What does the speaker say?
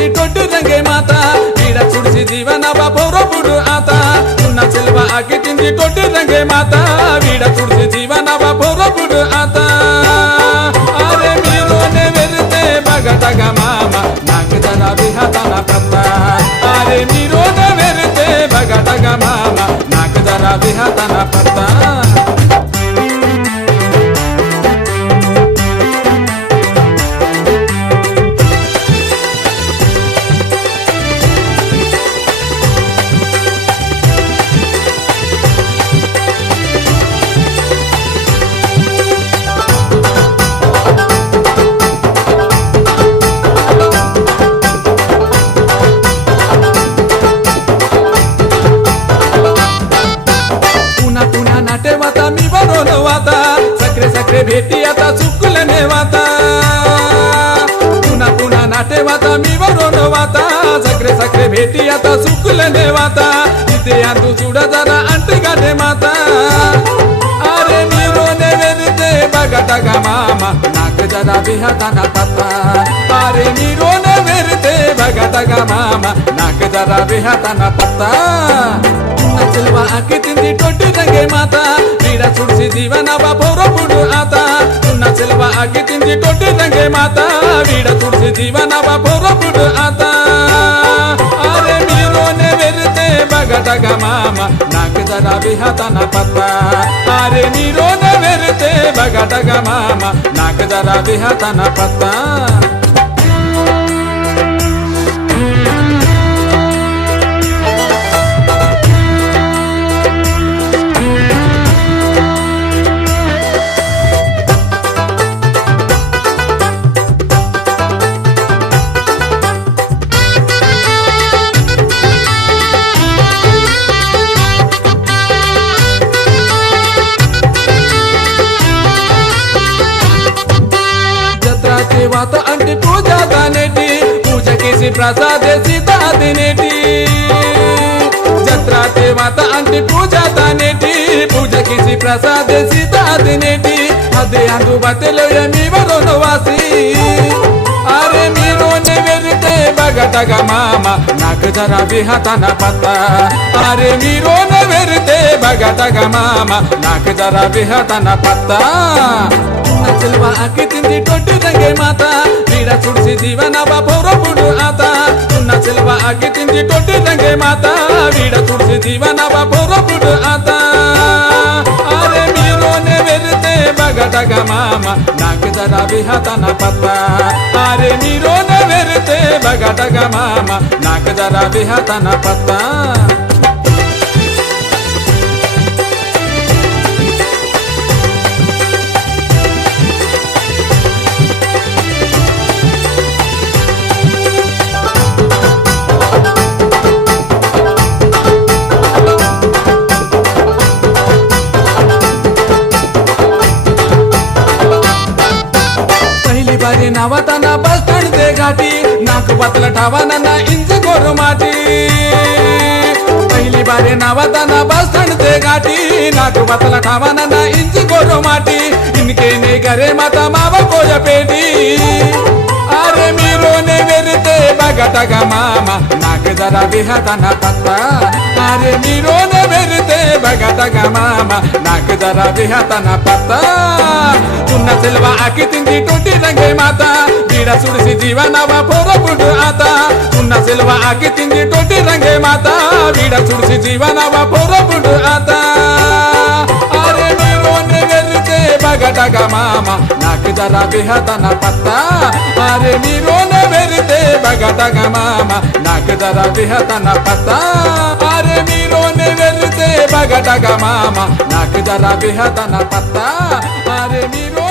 तिंदी टोटी रंगे माता बीड़ा चुड़सी जीवन बापोरो बुडु आता तुन्ना सिल्वा आके तिंदी टोटी रंगे माता बीड़ा चुड़सी जीवन बापोरो बुडु आता अरे मीरोने वेरते बगटगा मामा नाक जरा बिहाताना पत्ता अरे मीरोने वेरते बगटगा मामा नाक जरा बिहाताना पत्ता सक्रे भेटी आता चुकलने वाता पुन्हा पुन्हा नाटे वाता मी वरून वाता सक्रे भेटी आता चुकलने वाता इथे तू चुडा जरा अंटी गाठे माता अरे मी रोने वेरते बगटगा मामा नाक जरा बिहाताना पत्ता अरे मी रोने वेरते बगटगा मामा नाक जरा बिहाताना पत्ता सिल्वा आके तिंदी टोटी रंगे माता बीड़ा चुड़सी जीवन बापोरो बुडु आता तुन्ना सिल्वा आके तिंदी टोटी रंगे माता बीड़ा चुड़सी जीवन बापोरो बुडु आता अरे मीरोने वेरते बगटगा मामा नाक जरा बिहाताना पत्ता अरे मीरोने वेरते बगटगा मामा नाक जरा बिहाताना पत्ता वात अंटी पूजा दानेटी पूजा किसी प्रसाद सीता दिनेटी जत्रा ते वात अंटी पूजा दानेटी पूजा किसी प्रसाद सीता दिनेटी अदे अंदु बतलो यमी वरोन वासी अरे मीरोने वेरते बगटगा मामा नाक जरा बिहाताना पत्ता अरे मीरोने वेरते बगटगा मामा नाक जरा बिहाताना पत्ता सिल्वा आके तिंदी टोटी रंगे माता बीड़ा चुड़सी जीवन बापोरो बुडु आता तुन्ना सिल्वा आके तिंदी टोटी रंगे माता बीड़ा चुड़सी जीवन बापोरो बुडु आता अरे मीरोने वेरते बगटगा मामा नाक जरा बिहाताना पत्ता अरे मीरोने वेरते बगटगा मामा नाक जरा बिहाताना पत्ता नावाताना बस स्टँड दे घाटी नाक बतला ठावाना ना इंज गोरु माटी पहिली बारे नावाताना बस स्टँड दे घाटी नाक बतला ठावाना ना इंज गोरु माटी इनके ने घरे माता मावा कोया पेटी अरे मीरोने वेरते बगटगा मामा नाक जरा बिहाताना पत्ता अरे मीरोने वेरते बगटगा मामा नाक जरा बिहाताना पत्ता तुन्ना सिल्वा आके तिंदी टोटी रंगे माता बीड़ा चुड़सी जीवन बापोरो बुडु आता तुन्ना सिल्वा आके तिंदी टोटी रंगे माता बीड़ा चुड़सी जीवन बापोरो बुडु आता अरे मीरोने वेरते बगटगा मामा नाक जरा बिहाताना पत्ता अरे मीरोने वेरते बगटगा मामा नाक जरा बिहाताना पत्ता अरे मीरोने वेरते बगटगा मामा नाक जरा बिहाताना पत्ता अरे मीरो